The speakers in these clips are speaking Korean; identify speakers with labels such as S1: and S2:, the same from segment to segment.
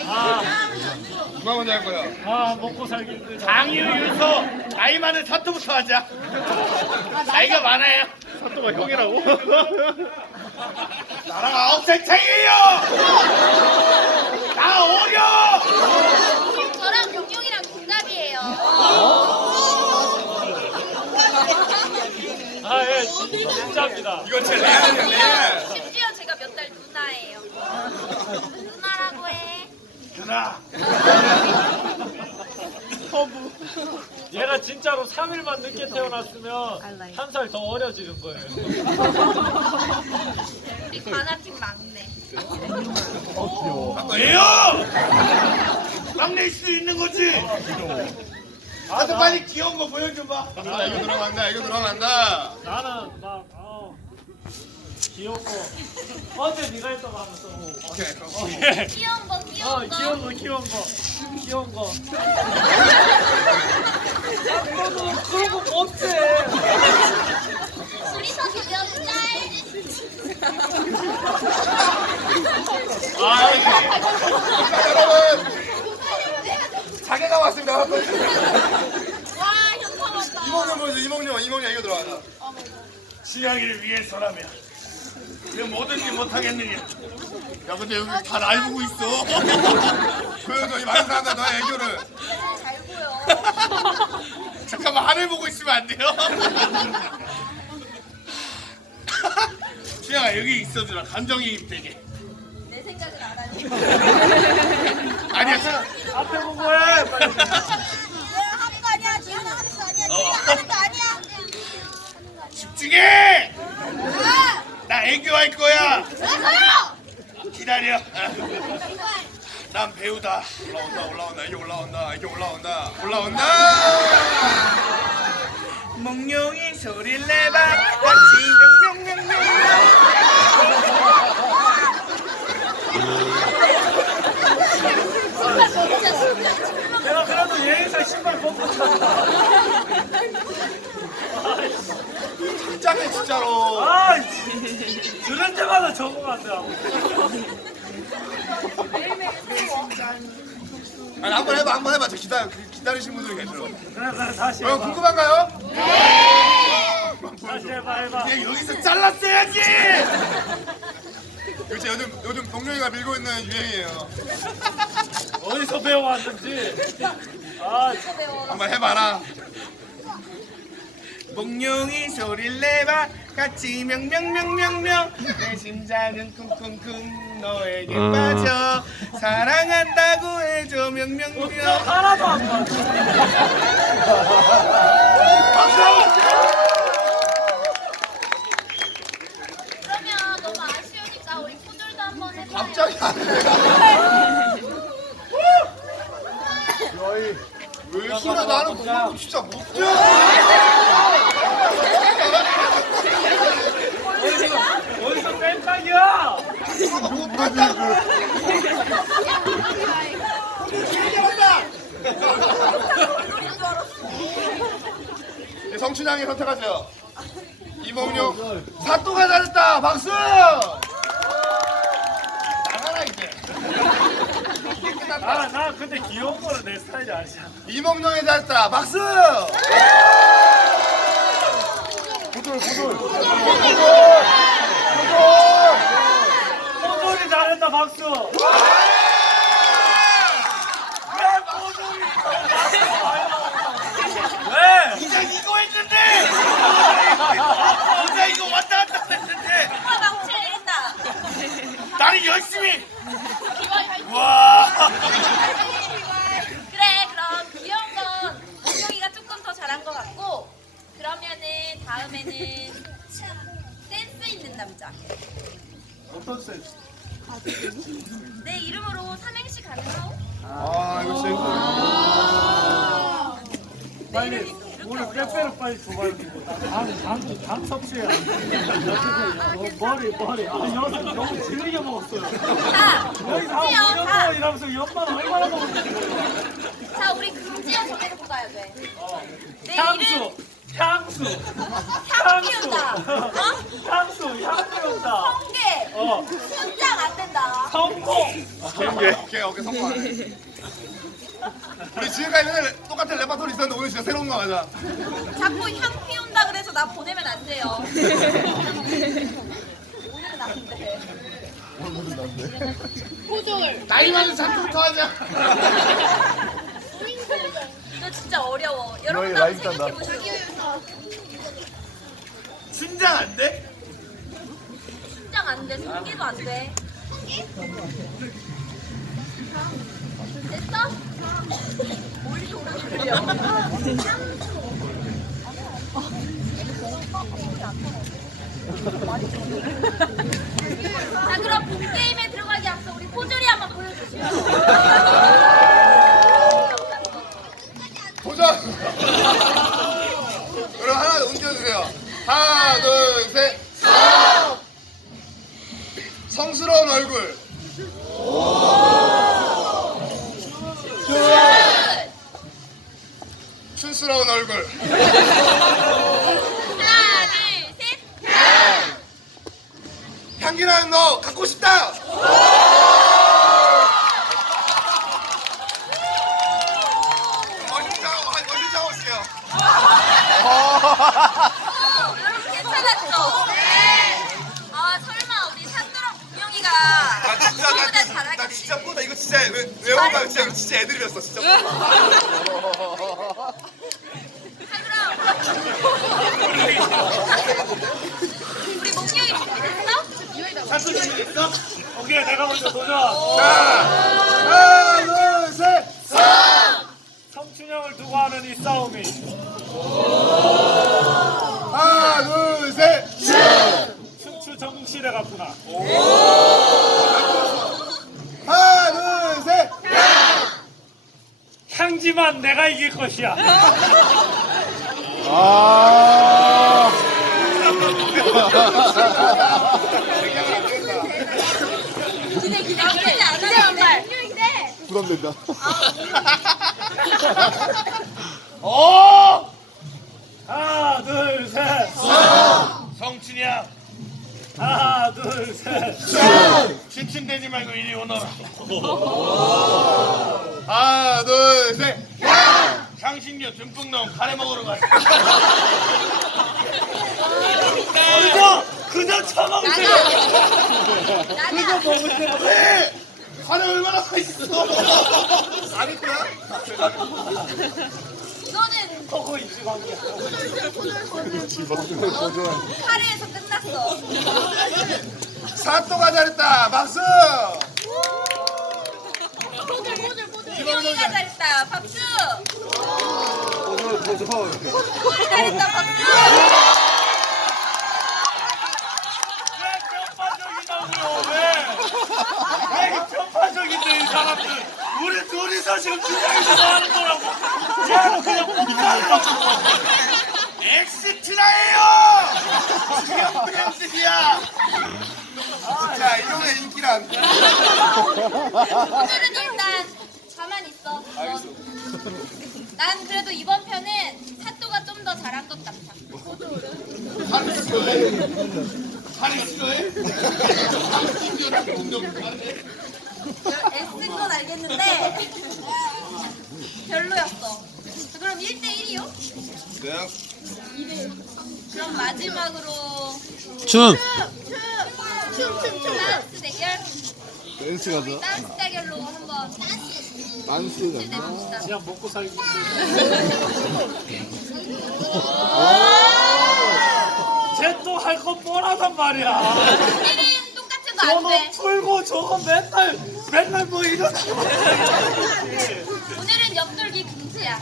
S1: 누가 먼저 할 거야?
S2: 먹고 살기 힘들다.
S3: 장유 윤서 나이 많은 사또부터 하자. 나이가 많아요.
S2: 사또가 형이라고?
S3: 나랑 9살 차이에요. 나 어려.
S4: 저랑 경영이랑 동갑이에요.
S2: 예, 진짜입니다.
S1: 이건 제 레알이야, 레알.
S4: 심지어 제가 몇 달 누나예요. 누나라고 해.
S3: 누나.
S2: 얘가 진짜로 3일만 늦게 태어났으면 1살 더 어려지는 거예요.
S4: 우리 관아팀 막내.
S3: 왜요? 막내일 수도 있는 거지. 나도 빨리 귀여운 거 보여줘봐.
S1: 아, 이거 들어간다, 이거 들어간다.
S2: 나는 막 귀여운 거. 어제 네가 했던 거 하면서.
S1: 오케이,
S4: 귀여운 거, 귀여운 거.
S2: 귀여운 거. 너도 그런 거 못해.
S4: 둘이서 비교하면 짤지.
S1: 여러분, 자개가 왔습니다.
S4: 와, 현타 왔다.
S1: 이몽룡 보여줘, 이몽룡 이거 들어간다.
S3: 신양이를 위해서라면 그 뭐든지 못하겠느냐.
S1: 야, 근데 여기 다 날 보고 있어. 보여줘, 이 많은 사람들 너의 애교를.
S4: 잘 보여.
S1: 잠깐만, 하늘 보고 있으면 안 돼요?
S3: 신양아 여기 있어주라. 감정이입되게.
S4: 내 생각을 안 하니.
S3: 아니야.
S2: 앞에 보고 해. 빨리.
S4: 내가 하는 거 아니야. 지현아 하는 거 아니야. 지현아 하는 거 아니야.
S3: 집중해.
S4: 아!
S3: 나 애교할 거야.
S4: 왜서요?
S3: 기다려. 난 배우다.
S1: 올라온다, 이게 올라온다.
S3: 몽룡이 소리를 내봐. 같이 명명명명.
S2: 내가 그래도 예의상 신발 벗고 찼다.
S1: 짱해, 진짜로.
S2: 들을 때마다 적응 안 돼.
S1: 아니, 한번 해봐. 저 기다리신 분들이 계셔.
S2: 그래, 다시 해봐.
S1: 궁금한가요?
S2: 다시 해봐.
S3: 그냥 여기서 잘랐어야지.
S1: 그렇지, 요즘 동료이가 밀고 있는 유행이에요.
S2: 어디서 배워왔는지.
S1: 한번 해봐라.
S3: 몽룡이 소리를 내봐. 같이 명명명명명. 내 심장은 쿵쿵쿵 너에게 빠져. 사랑한다고 해줘 명명명.
S2: 하나도 안 맞아.
S4: 그러면 너무 아쉬우니까 우리 포졸도 한번 해봐요.
S1: 갑자기 안 해. 왜 이래? 나는 그거 진짜 못해.
S2: 어디서 뺑짝이야?
S1: 네, 성춘향이 선택하세요. 이몽룡 사또가 잘했다. 박수. 나가라 이제. 이게 끝났다.
S2: 나 근데 귀여운 거는 내 스타일이 아니야.
S1: 이몽룡이 잘했다. 박수.
S2: 포졸이 잘했다 박수. 왜?
S3: 이제 이거 했는데. 이제 이거 왔다 갔다 했는데.
S4: 오빠 망치겠다.
S3: 나는 열심히. 와.
S4: 그래, 그럼 귀여운 건 몽룡이가 조금 더 잘한 것 같고, 그러면은 다음에는 센스 있는 남자.
S2: 어떤 센스?
S4: 내 이름으로 삼행시 가능하오?
S1: 아 이거 진짜
S2: 빨리 우리 빼빼로 빨리 줘봐요. 당 섭취해야 머리. 여기서 너무 질리게 먹었어요.
S4: 자,
S2: 여기서
S4: 금지요,
S2: 한 5년
S4: 자.
S2: 동안 일하면서 연말 얼마나 먹었는지.
S4: 자, 우리 금지어 정해놓고 가야 돼. 내 이름
S2: 향수.
S4: 향 피운다. 어?
S2: 향수, 향 피운다.
S4: 성게. 순장 안 된다.
S2: 성공.
S1: 오케이 성공 안 해. 우리 지금까지 맨날 똑같은 레파토리 있었는데 오늘 진짜 새로운 거 가자.
S4: 자꾸 향 피운다 그래서 나 보내면 안 돼요. 오늘은 안 돼.
S3: 나이 많은 사투부터 하자.
S4: 이거 진짜 어려워. 여러분도 한번 생각해보시고.
S3: 순장 안 돼?
S4: 순장 안 돼. 승기도 안 돼. 됐어? 뭘 이렇게 오래 걸려? 자, 그럼 본 게임에 들어가기 앞서 우리 포졸이 한번 보여주시죠.
S1: 도전. 그럼 하나 옮겨주세요. 하나 둘 셋. 성스러운 얼굴. 춘스러운 얼굴.
S4: 하나, 둘, 셋.
S1: 향기나는 너 갖고 싶다. 멋진 작업 할게요.
S4: 여러분 괜찮았죠? 네. 아, 설마 우리 산도랑 문명이가 저보다
S1: 나
S4: 잘하겠지?
S1: 진짜 뽀다. 이거 진짜 외운 거 진짜 애들이었어 진짜.
S4: 우리 문명이 준비됐어?
S3: 사투 준비됐어?
S2: 오케이, 내가 먼저 도전.
S1: 하나 둘 셋.
S2: 성춘형을 두고 하는 이 싸움이
S1: 하나 둘 셋.
S2: 춘추 정실에 갔구나.
S1: 하나 둘 셋.
S2: 향지만 내가 이길 것이야.
S4: 기대 안 하는데.
S1: 부담된다.
S2: 하나, 둘, 셋.
S3: 성춘이야.
S2: 하나, 둘, 셋.
S3: 칭칭대지 말고 이리 오너라.
S1: 하나 둘 셋.
S3: 향신료 듬뿍 넣은 카레 먹으러 가자.
S2: 그저 처먹으세요.
S4: 나나.
S1: 왜? 카레 얼마나 맛있어? 아니구나.
S4: 이거는
S2: 그거 입지 관계야.
S4: 카레에서 끝났어.
S1: 사또가 잘했다. 박수.
S4: 문명이가 잘했다. 박수. 포졸이 잘했다. 박수.
S2: 왜 편파적인데 이 사람들. 우리 둘이서 지금 주장에서 하는 거라고. 야, 그냥 폭발하고.
S3: 엑스트라예요. 주연 브랜드야.
S1: 자 이놈의 인기란.
S4: 포졸은 일단 가만히 있어. 난 그래도 이번 편은 사또가 좀 더 잘한 것 같아.
S1: 카레 싫어해?
S3: 카레 싫어해? 향신료랑 공정
S4: 애쓴 건 알겠는데 별로였어. 그럼 1대1이요?
S1: 네.
S4: 그럼 마지막으로
S5: 춤!
S4: 댄스 대결?
S5: 댄스 가자.
S4: 댄스 대결로 한번
S5: 댄스
S4: 내봅시다.
S2: 그냥 먹고 살기. 쟤또 할 거 뻔하단 말이야.
S4: 우리는 똑같은 거 안
S2: 저거
S4: 돼.
S2: 풀고 저거 맨날 뭐 이런 거 해야지.
S4: 오늘은 옆돌기 금지야.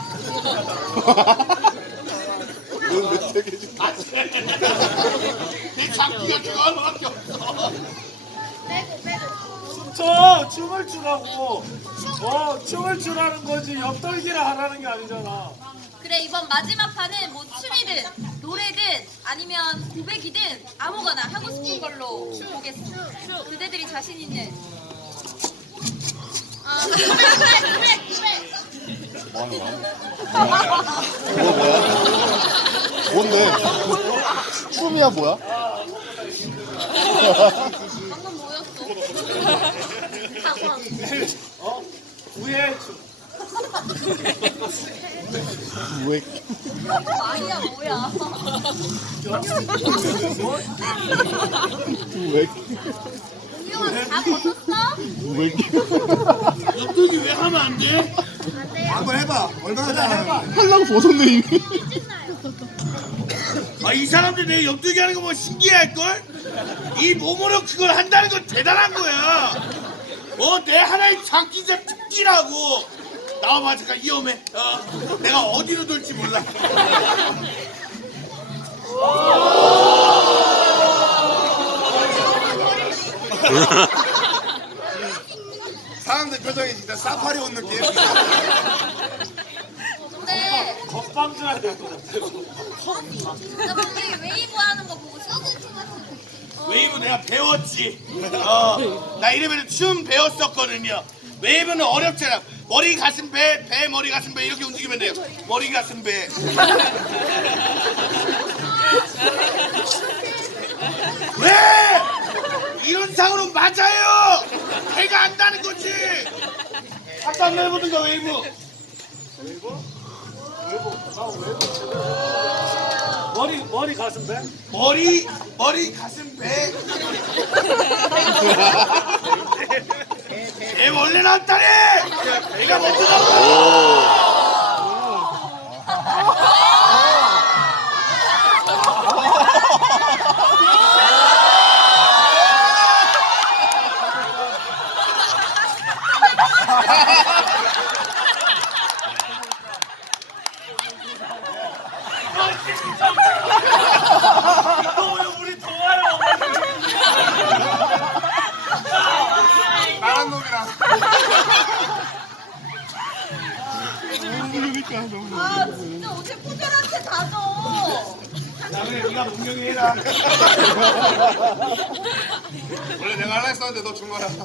S3: 내 장기가 그거 하나밖에 없어.
S2: 춤을 추라고. 춤을 추라는 거지 옆돌기를 하라는 게 아니잖아.
S4: 그래, 이번 마지막 판은 뭐 춤이든 노래든 아니면 고백이든 아무거나 하고 싶은 걸로 보겠어. 그대들이 자신 있는.
S5: 뭔데? 춤이야 뭐야?
S4: 방금
S2: 구애의 춤.
S5: 왜?
S4: 아니야 뭐야.
S5: 왜?
S4: 공룡아 다 벗었어?
S5: 왜?
S2: 옆돌기 왜 하면 안 돼?
S1: 한번 해봐. 얼마나 잘하는지.
S5: 하려고 벗었네 이미.
S2: 아, 이 사람들 내 옆돌기 하는 거 보면 신기해할걸? 이 몸으로 그걸 한다는 건 대단한 거야. 내 하나의 장기적 특기라고. 나와봐, 잠깐 위험해. 내가 어디로 돌지 몰라.
S1: 사람들 표정이 진짜 사파리 온 느낌.
S4: 근데
S2: 건빵 줘야 될 것 같아.
S4: 나 분명히 웨이브 하는 거 보고 싶어.
S2: 웨이브 내가 배웠지. 나 이래봬도 춤 배웠었거든요. 웨이브는 어렵잖아. 머리 가슴 배, 배 머리 가슴 배 이렇게 움직이면 돼요. 머리 가슴 배. 왜? 이런 상으로 맞아요. 배가 안다는 거지. 잠깐 한번 해보든가 웨이브.
S3: 머리 가슴 배?
S2: 머리 가슴 배. 배 원래 나왔다니. 배가 먼저 나왔다.
S3: 또 우리 좋아요.
S1: 나란 놈이랑.
S4: 아 진짜 어제 포졸한테 다 줘.
S2: 나 그래 네가 분명히 해라.
S1: 원래 내가 할라 했었는데 너 준 거야.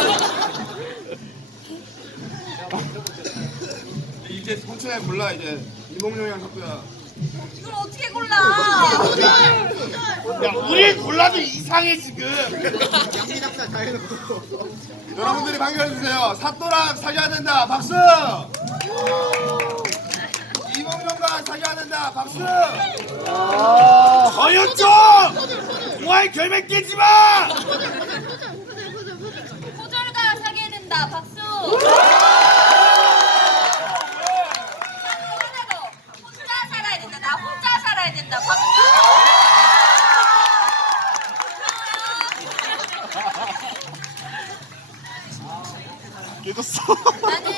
S1: 이제 혼천에 골라 이제 이몽룡이랑 혁구야.
S4: 이걸 어떻게 골라?
S2: 야 우리 골라도 이상해 지금.
S1: 여러분들이 반겨주세요. 삿도랑 사귀어야 된다. 박수. 이몽룡과 사귀어야 된다. 박수.
S2: 저였죠. 동아의 결백 깨지 마.
S4: 포졸과 사귀어야 된다. 박수. 하나 더. 혼자 살아야 된다. 나 혼자 살아야 된다. 박수.
S5: 깨졌어.
S4: 나는